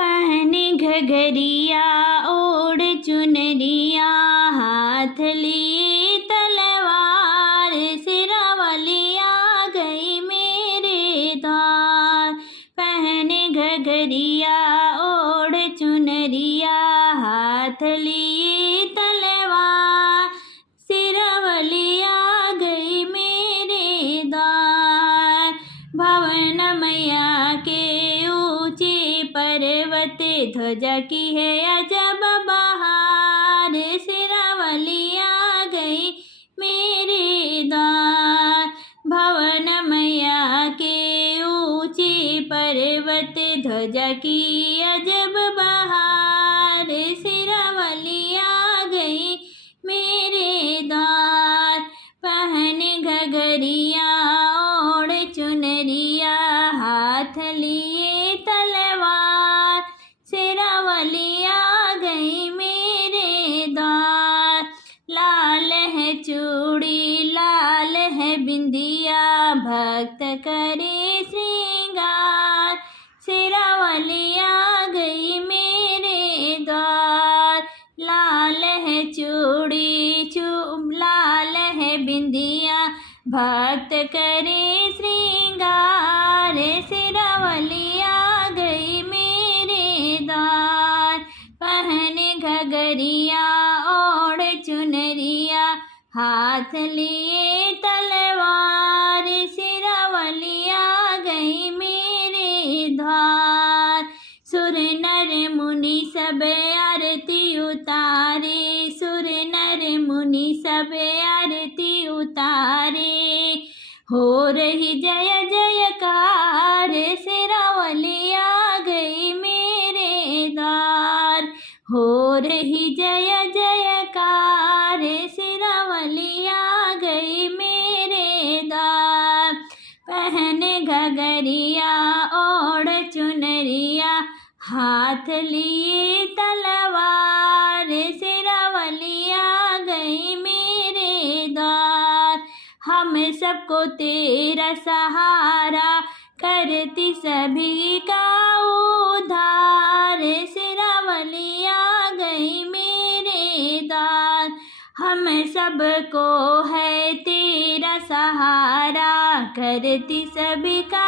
पहने घघरिया ओढ़ चुनरिया, हाथ लिए तलवार, सिरावली आ गई मेरे द्वार। पहने घघरिया ओढ़ चुनरिया, हाथ लिए तलवार, सिरावली आ गई मेरे द्वार। भवन मैया के ऊंचे पर्वत, ध्वजा की है अजब बहार, सिरावली आ गई मेरे द्वार। भवन मैया के ऊंचे पर्वत, ध्वजा की अजब बहार, सिरावली आ गई मेरे द्वार। पहने घघरिया ओढ़ चुनरिया, हाथ लिए तलवार, सिरावली आ गई मेरे द्वार। लाल है चूड़ी लाल है बिंदिया, भक्त करे श्रृंगार, सिरावली आ गई मेरे द्वार। लाल है चूड़ी लाल है बिंदिया, भक्त करे श्रृंगार, सिरावली आ गई मेरे द्वार। पहने घघरिया ओढ़ चुनरिया, हाथ लिए तलवार, सिरावली आ गई मेरे द्वार। सुर नर मुनि सब आरती उतारे, सुर नर मुनि सब आरती उतारे। हो रही जय जयकार, सिरावली आ गई मेरे द्वार। हो रही जय जयकार, सिरावली आ गई मेरे द्वार। पहने घघरिया ओढ़ चुनरिया, हाथ लिए तलवार, सिरावली आ गई मेरे द्वार। हम सबको तेरा सहारा, करती सभी का उद्धार, सिरावली आ गई मेरे द्वार। हम सबको है तेरा सहारा, करती सभी का